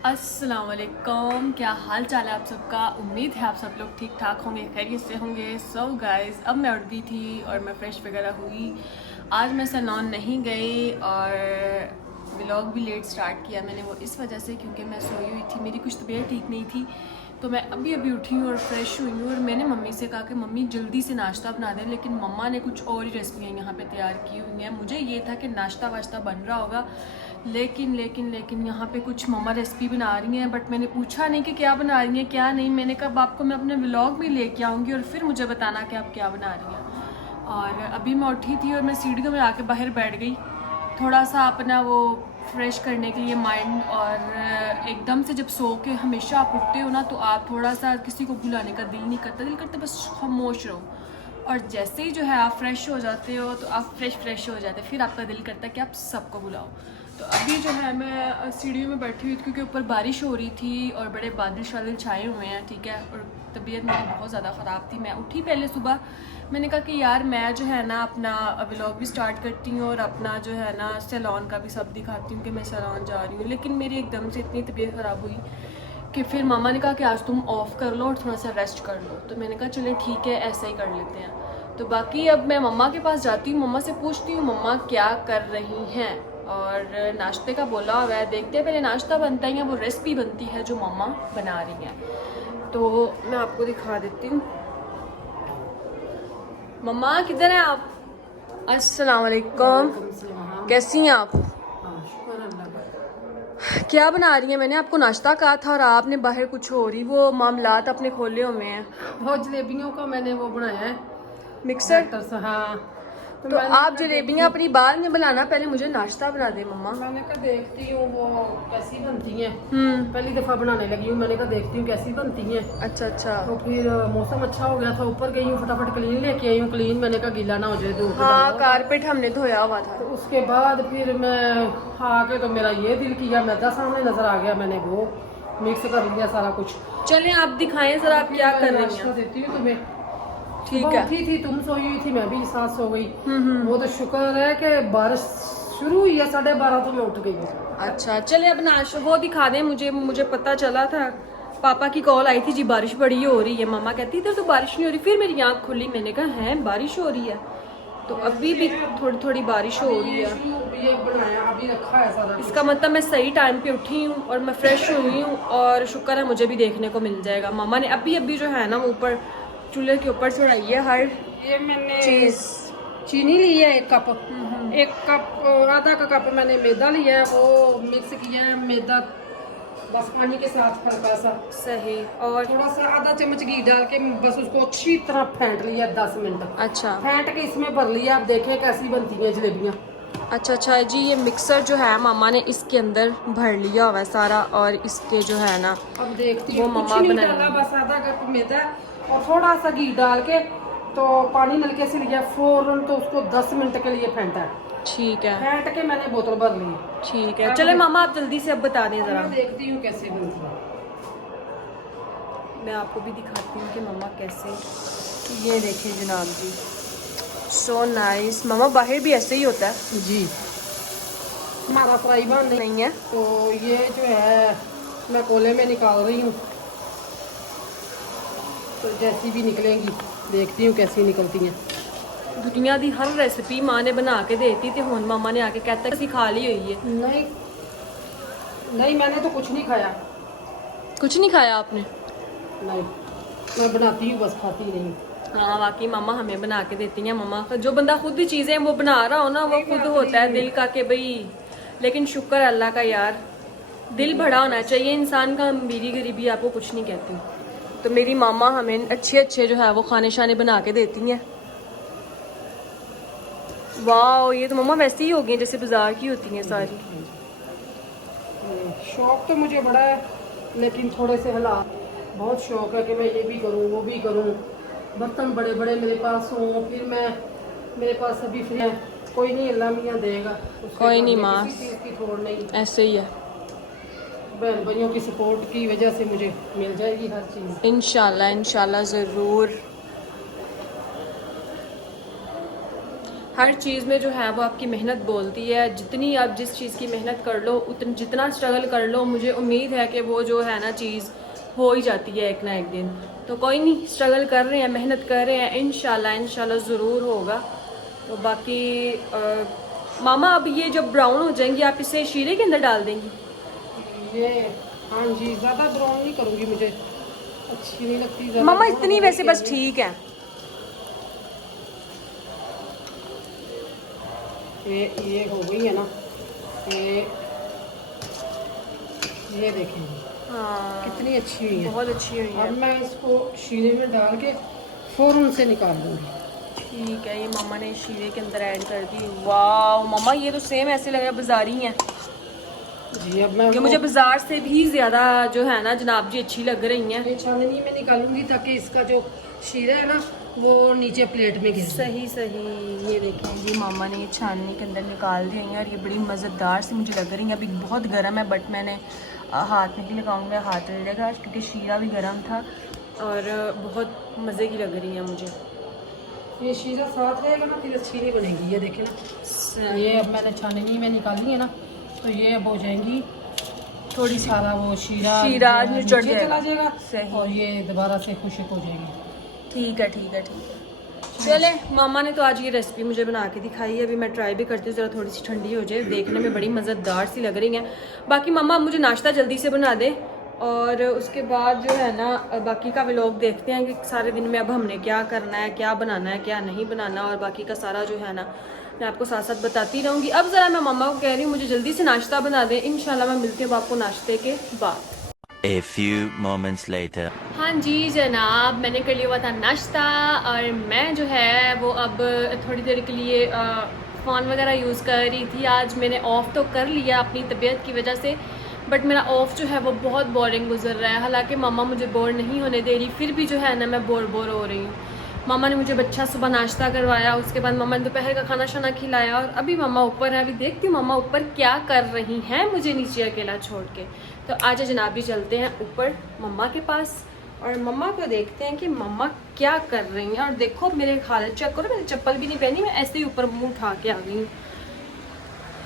अस्सलाम वालेकुम, क्या हाल चाल है आप सबका। उम्मीद है आप सब लोग ठीक ठाक होंगे, खैरियत से होंगे। सो गाइस, अब मैं उठ गई थी और मैं फ़्रेश वगैरह हुई। आज मैं सैलून नहीं गई और व्लॉग भी लेट स्टार्ट किया मैंने, वो इस वजह से क्योंकि मैं सोई हुई थी, मेरी कुछ तबीयत ठीक नहीं थी। तो मैं अभी अभी उठी हूँ और फ्रेश हुई हूँ और मैंने मम्मी से कहा कि मम्मी जल्दी से नाश्ता बना दें, लेकिन मम्मा ने कुछ और ही रेसिपियाँ यहाँ पे तैयार की हुई हैं। मुझे ये था कि नाश्ता वाश्ता बन रहा होगा, लेकिन यहाँ पे कुछ मम्मा रेसिपी बना रही हैं, बट मैंने पूछा नहीं कि क्या बना रही हैं क्या नहीं। मैंने कहा अब आपको मैं अपने व्लॉग में लेके आऊँगी और फिर मुझे बताना कि आप क्या बना रही हैं। और अभी मैं उठी थी और मैं सीढ़ियों में आके बाहर बैठ गई, थोड़ा सा अपना वो फ्रेश करने के लिए माइंड। और एकदम से जब सो के हमेशा आप उठते हो ना, तो आप थोड़ा सा किसी को बुलाने का दिल नहीं करता, दिल करता बस खामोश रहो। और जैसे ही जो है आप फ्रेश हो जाते हो तो आप फ्रेश हो जाते, फिर आपका दिल करता है कि आप सबको बुलाओ। तो अभी जो है मैं सीढ़ियों में बैठी हुई थी क्योंकि ऊपर बारिश हो रही थी और बड़े बादल शादल छाए हुए हैं, ठीक है। और तबीयत मेरी बहुत ज़्यादा ख़राब थी। मैं उठी पहले सुबह, मैंने कहा कि यार मैं जो है ना अपना व्लॉग भी स्टार्ट करती हूँ और अपना जो है ना सैलून का भी सब दिखाती हूँ कि मैं सैलून जा रही हूँ। लेकिन मेरी एकदम से इतनी तबीयत ख़राब हुई कि फिर मामा ने कहा कि आज तुम ऑफ़ कर लो और थोड़ा सा रेस्ट कर लो। तो मैंने कहा चले ठीक है, ऐसा ही कर लेते हैं। तो बाकी अब मैं मम्मा के पास जाती हूँ, मम्मा से पूछती हूँ मम्मा क्या कर रही हैं। और नाश्ते का बोला हुआ है, देखते हैं पहले नाश्ता बनता है या वो रेसिपी बनती है जो मम्मा बना रही हैं। तो मैं आपको दिखा देती हूँ। मम्मा किधर हैं आप? अस्सलाम वालेकुम, कैसी हैं आप? क्या बना रही हैं? मैंने आपको नाश्ता कहा था और आपने बाहर कुछ हो रही वो मामलात अपने खोले हुए हैं। वो जलेबियों का मैंने वो बनाया है मिक्सर। बैटर सा। हाँ, तो आप जलेबियाँ अपनी बाद में बनाना, पहले मुझे नाश्ता बना दे मम्मा। मैंने कहा देखती हूँ वो कैसी बनती हैं। पहली दफा बनाने लगी हूँ, मैंने कहा देखती हूँ कैसी बनती हैं। अच्छा अच्छा। तो फिर मौसम अच्छा हो गया था, ऊपर गई हूँ फटाफट क्लीन लेके आई हूँ। क्लीन मैंने कहा गीला ना हो जाए, धूप हाँ, डाला होगा। कारपेट हमने धोया हुआ था। तो उसके बाद फिर मैं आके तो मेरा ये दिल किया, मैदा सामने नजर आ गया, मैंने वो मिक्स कर लिया सारा कुछ। चलें आप दिखाएं जरा आप क्या कर रही नाश्ता हैं। देती हूँ तुम्हें। ठीक सुबह है। उठी थी, तुम सोई हुई थी, मैं भी साथ सो गई। वो तो शुक्र है कि बारिश शुरू हुई है 12:30 तो मैं उठ गई हूँ। अच्छा चले अब नाश्ता वो दिखा दें मुझे। मुझे पता चला था, पापा की कॉल आई थी जी बारिश बड़ी हो रही है। मम्मा कहती इधर तो बारिश नहीं हो रही, फिर मेरी आँख खुली, मैंने कहा है बारिश हो रही है। तो अभी भी थोड़ी थोड़ी बारिश हो रही है। ये बनाया अभी रखा है सारा। इसका मतलब मैं सही टाइम पे उठी हूँ और मैं फ्रेश हुई हूँ और शुक्र है मुझे भी देखने को मिल जाएगा। मामा ने अभी अभी जो है ना वो ऊपर चूल्हे के ऊपर चढ़ाई है हर ये मैंने चीज़। चीनी ली है 1 कप। 1 कप आधा का कप मैंने मैदा लिया है, वो मिक्स किया है मैदा बस पानी के साथ हल्का सा। सही। और थोड़ा सा आधा चम्मच घी डाल के बस उसको अच्छी तरह फेंट लिया 10 मिनट। अच्छा फेंट के इसमें भर लिया। आप देखें कैसी बनती है जलेबियाँ। अच्छा जी, ये मिक्सर जो है मामा ने इसके अंदर भर लिया हुआ है सारा और इसके जो है ना अब देखती वो हूँ, कुछ मम्मा नहीं बनाएंगी। डाला, बस आधा कप मैदा और थोड़ा सा घी डाल के तो पानी नलके से लिया फौरन, तो उसको 10 मिनट के लिए फेंटा है। ठीक है फेंट के मैंने बोतल भर ली। ठीक है। चले मामा आप जल्दी से अब बता दें ज़रा। मैं देखती हूँ कैसे बनती है। मैं आपको भी दिखाती हूँ कि मम्मा कैसे। ये देखिए जनाब जी। So nice. मामा बाहर भी ऐसे ही होता है जी, हमारा फ्राई पैन नहीं है? तो ये जो है मैं कोले में निकाल रही हूँ, तो जैसी भी निकलेंगी देखती हूँ कैसी निकलती हैं। दुनिया दी हर रेसिपी माँ ने बना के देती थी, हुन मामा ने आके कहता सिखा ली हुई है। नहीं नहीं, मैंने तो कुछ नहीं खाया। कुछ नहीं खाया आपने? नहीं, मैं बनाती हूँ बस, खाती नहीं। हाँ वाकई मामा हमें बना के देती हैं। मामा का जो बंदा खुद ही चीज़ें वो बना रहा हो ना, वो खुद होता है दिल का कि भाई। लेकिन शुक्र है अल्लाह का यार, दिल बड़ा होना चाहिए इंसान का। अमीरी गरीबी आपको कुछ नहीं कहती। तो मेरी मामा हमें अच्छे अच्छे जो है वो खाने शाने बना के देती हैं। वाह, ये तो मम्मा वैसी ही हो गई जैसे बाजार की होती हैं सारी। शौक तो मुझे बड़ा है, लेकिन थोड़े से हालात, बहुत शौक है कि मैं ये भी करूँ वो भी करूँ। बर्तन बड़े बड़े मेरे पास हों, फिर मैं मेरे पास अभी फिर कोई नहीं, अल्लाह मियाँ देगा। कोई नहीं माँ, किसी चीज़ की थोड़ नहीं। ऐसे ही है। बहन भाइयों की सपोर्ट की वजह से मुझे मिल जाएगी हर चीज़। इंशाल्लाह इंशाल्लाह ज़रूर। हर चीज़ में जो है वो आपकी मेहनत बोलती है। जितनी आप जिस चीज़ की मेहनत कर लो, उतनी जितना स्ट्रगल कर लो, मुझे उम्मीद है कि वो जो है ना चीज़ हो ही जाती है एक ना एक दिन। तो कोई नहीं, स्ट्रगल कर रहे हैं, मेहनत कर रहे हैं, इंशाल्लाह ज़रूर होगा। तो बाकी मामा अब ये जब ब्राउन हो जाएंगी आप इसे शीरे के अंदर डाल देंगी? ये हाँ जी, ज़्यादा ब्राउन नहीं करूँगी, मुझे अच्छी नहीं लगती मामा इतनी वैसे बस ठीक है। ये हो गई है ना, ये देखें हाँ कितनी अच्छी हुई है, बहुत अच्छी हुई है। अब मैं इसको शीरे में डाल के फ़ौरन से निकाल दूँगी। ठीक है, ये मामा ने शीरे के अंदर ऐड कर दी। वाह मामा ये तो सेम ऐसे लग रहा है बाजारी हैं जी। अब मैं ये मुझे बाजार से भी ज़्यादा जो है ना जनाब जी अच्छी लग रही हैं। छाननी में निकालूंगी ताकि इसका जो शीरा है ना वो नीचे प्लेट में गिर जाए। सही सही, ये देखें जी मामा ने ये छाननी के अंदर निकाल दी हैं और ये बड़ी मज़ेदार सी मुझे लग रही है। अभी बहुत गर्म है बट मैंने हाथ में लगाऊंगा, हाथ लगेगा क्योंकि शीरा भी गर्म था और बहुत मज़े की लग रही है मुझे। ये शीरा साथ रहेगा ना फिर अच्छी नहीं बनेगी। ये देखें ना, ये अब मैंने छाननी में निकाली है ना, तो ये अब हो जाएंगी थोड़ी सारा वो शीरा निचड़ चला जाएगा सही। और ये दोबारा से खुशक हो जाएगी। ठीक है ठीक है ठीक है। चले मामा ने तो आज ये रेसिपी मुझे बना के दिखाई है, अभी मैं ट्राई भी करती हूँ, ज़रा थोड़ी सी ठंडी हो जाए। देखने में बड़ी मज़ेदार सी लग रही है। बाकी मामा मुझे नाश्ता जल्दी से बना दे और उसके बाद जो है ना बाकी का व्लॉग देखते हैं कि सारे दिन में अब हमने क्या करना है, क्या बनाना है, क्या नहीं बनाना, और बाकी का सारा जो है ना मैं आपको साथ साथ बताती रहूँगी। अब ज़रा मैं मामा को कह रही हूँ मुझे जल्दी से नाश्ता बना दें, इंशाल्लाह मैं मिलती हूँ आपको नाश्ते के बाद। A few moments later. हाँ जी जनाब, मैंने कर लिया हुआ था नाश्ता और मैं जो है वो अब थोड़ी देर के लिए फ़ोन वगैरह यूज़ कर रही थी। आज मैंने ऑफ़ तो कर लिया अपनी तबीयत की वजह से, बट मेरा ऑफ़ जो है वो बहुत बोरिंग गुजर रहा है। हालांकि मामा मुझे बोर नहीं होने दे रही, फिर भी जो है ना मैं बोर हो रही हूँ। मामा ने मुझे अच्छा सुबह नाश्ता करवाया, उसके बाद मामा ने दोपहर का खाना शाना खिलाया और अभी मामा ऊपर है। अभी देखती हूँ मामा ऊपर क्या कर रही हैं मुझे नीचे अकेला छोड़ के। तो आज जनाब भी चलते हैं ऊपर मम्मा के पास और मम्मा को देखते हैं कि मम्मा क्या कर रही हैं। और देखो मेरे हालत चेक करो, मैंने चप्पल भी नहीं पहनी, मैं ऐसे ही ऊपर मुंह उठा के आ गई हूँ।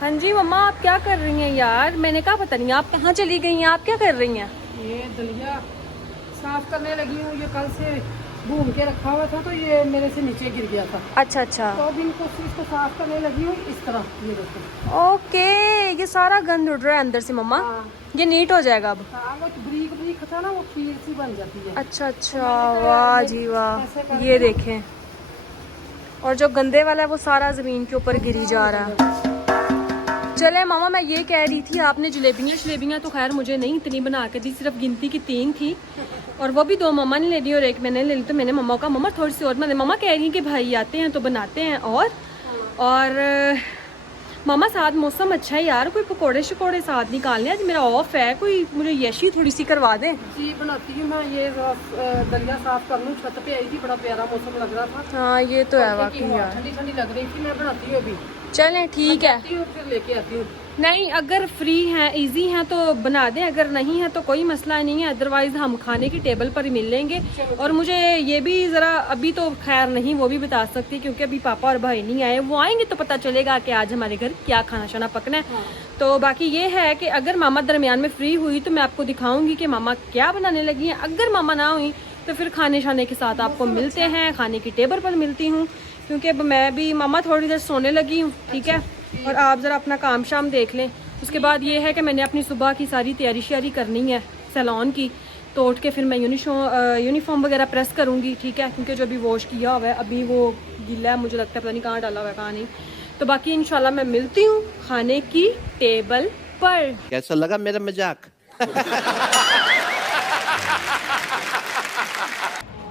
हाँ जी मम्मा आप क्या कर रही हैं यार? मैंने कहा पता नहीं आप कहाँ चली गई हैं, आप क्या कर रही हैं? ये दलिया साफ करने लगी हूँ, ये कल से भून के रखा हुआ था तो ये मेरे से नीचे गिर गया था। अच्छा अच्छा, तो अब इनको इसको साफ करने लगी हूँ इस तरह। ये देखो ओके, ये सारा गंद उड़ रहा है अंदर से मम्मा। हाँ। ये नीट हो जाएगा अब। हाँ, वो ब्रीक ब्रीक था ना, वो खीर सी बन जाती है। अच्छा अच्छा, वाह जी वाह, ये देखें। और जो गंदे वाला है वो सारा जमीन के ऊपर गिरी जा रहा है। चले मामा मैं ये कह रही थी, आपने जलेबियाँ तो खैर मुझे नहीं इतनी बना के दी, सिर्फ गिनती की 3 थी और वो भी 2 मामा ने ले ली और 1 मैंने ले ली। तो मैंने मम्मा का मम्मा थोड़ी सी और, मैंने मम्मा कह रही है कि भाई आते हैं तो बनाते हैं। और मामा साथ मौसम अच्छा है यार, कोई पकोड़े शकोड़े साथ निकालने, आज मेरा ऑफ है, कोई मुझे यशी थोड़ी सी करवा दे। जी बनाती हूँ मैं, ये दलिया साफ कर लूँ। छत पे आई थी, बड़ा प्यारा मौसम लग रहा था। हाँ ये तो है वाकई यार, ठंडी ठंडी लग रही थी। मैं बनाती हूँ अभी, चलें ठीक है। फिर लेके आती हूँ। नहीं अगर फ्री हैं इजी हैं तो बना दें, अगर नहीं है तो कोई मसला नहीं है, अदरवाइज़ हम खाने की टेबल पर ही मिल लेंगे। और मुझे ये भी ज़रा अभी तो खैर नहीं वो भी बता सकती क्योंकि अभी पापा और भाई नहीं आए, वो आएंगे तो पता चलेगा कि आज हमारे घर क्या खाना शाना पकना है। तो बाकी ये है कि अगर मामा दरमियान में फ्री हुई तो मैं आपको दिखाऊंगी कि मामा क्या बनाने लगी हैं। अगर मामा ना हुई तो फिर खाने शाने के साथ आपको मिलते हैं, खाने की टेबल पर मिलती हूँ क्योंकि अब मैं भी मामा थोड़ी देर सोने लगी हूँ। ठीक है, और आप ज़रा अपना काम शाम देख लें। उसके बाद ये है कि मैंने अपनी सुबह की सारी तैयारी श्यारी करनी है सैलून की, तो उठ के फिर मैं यूनिफॉर्म वगैरह प्रेस करूँगी। ठीक है, क्योंकि जो अभी वॉश किया हुआ है अभी वो गीला है, मुझे लगता है पता नहीं कहाँ डाला हुआ है कहाँ नहीं। तो बाकी इंशाल्लाह मैं मिलती हूँ खाने की टेबल पर। कैसा लगा मेरा मजाक?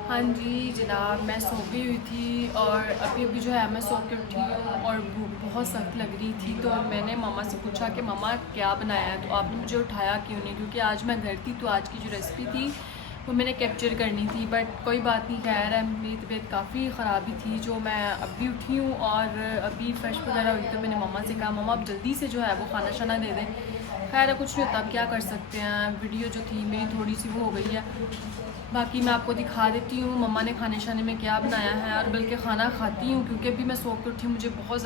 हाँ जी जनाब, मैं सो गई हुई थी और अभी जो है मैं सो के उठी हूँ और भूख बहुत सख्त लग रही थी। तो मैंने मामा से पूछा कि मामा क्या बनाया है, तो आपने मुझे उठाया क्यों नहीं, क्योंकि आज मैं घर थी। तो आज की जो रेसिपी थी वो मैंने कैप्चर करनी थी, बट कोई बात नहीं, खैर है। मेरी तबीयत काफ़ी ख़राबी थी जो मैं अभी उठी हूँ और अभी फ्रेश वगैरह हुई तो मैंने मम्मा से कहा मम्मा अब जल्दी से जो है वो खाना शाना दे दें। खैर कुछ नहीं होता, अब क्या कर सकते हैं। वीडियो जो थी मेरी थोड़ी सी वो हो गई है। बाकी मैं आपको दिखा देती हूँ मम्मा ने खाने शाने में क्या बनाया है, और बल्कि खाना खाती हूँ क्योंकि अभी मैं सो के उठी, मुझे बहुत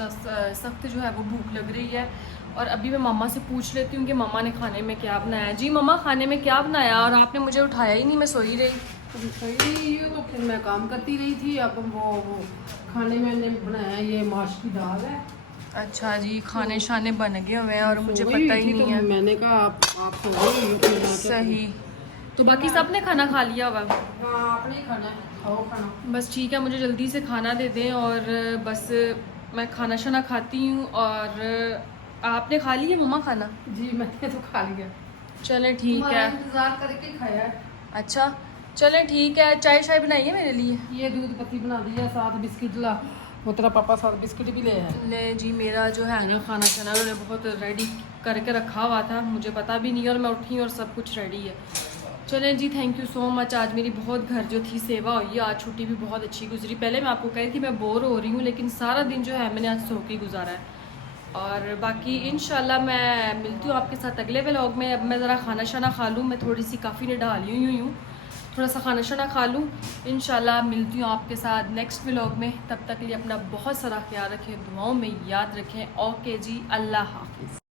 सख्त जो है वो भूख लग रही है। और अभी मैं मम्मा से पूछ लेती हूँ कि मम्मा ने खाने में क्या बनाया। जी मम्मा, खाने में क्या बनाया? और आपने मुझे उठाया ही नहीं, मैं सो ही रही। सही है, तो फिर मैं काम करती रही थी। अब वो खाने में मैंने बनाया ये माश की दाल है। अच्छा जी, खाने शाने बन गए हुए हैं और मुझे सो पता गई ही थी, नहीं तो है। मैंने कहा आप सो गई हो, फिर मैं क्या सही, तो बाकी सब ने खाना खा लिया होगा। करूं? हाँ, आपने ही खाना है, खाओ खाना। बस ठीक है, मुझे जल्दी से खाना दे दें और बस मैं खाना शाना खाती हूँ। और आपने खा लिया मम्मा खाना? जी मैंने तो खा लिया। चलें ठीक तुम्हारा है। इंतजार करके खाया है। अच्छा चलें ठीक है, चाय शाय बनाइए मेरे लिए। ये दूध पत्ती बना दिया, साथ बिस्किट ला। वो तेरा पापा साथ बिस्किट भी ले आया। ले जी, मेरा जो है ना खाना शाना उन्होंने बहुत रेडी करके रखा हुआ था, मुझे पता भी नहीं और मैं उठी और सब कुछ रेडी है। चलें जी, थैंक यू सो मच। आज मेरी बहुत घर जो थी सेवा हुई है, आज छुट्टी भी बहुत अच्छी गुजरी। पहले मैं आपको कह रही थी मैं बोर हो रही हूँ, लेकिन सारा दिन जो है मैंने आज सो के गुजारा है। और बाकी इंशाल्लाह मैं मिलती हूँ आपके साथ अगले व्लॉग में। अब मैं ज़रा खाना शाना खा लूँ, मैं थोड़ी सी काफ़ी ने डाली हुई हूँ, थोड़ा सा खाना शाना खा लूँ। इंशाल्लाह मिलती हूँ आपके साथ नेक्स्ट व्लॉग में। तब तक के लिए अपना बहुत सारा ख्याल रखें, दुआओं में याद रखें। ओके जी, अल्लाह हाफिज़।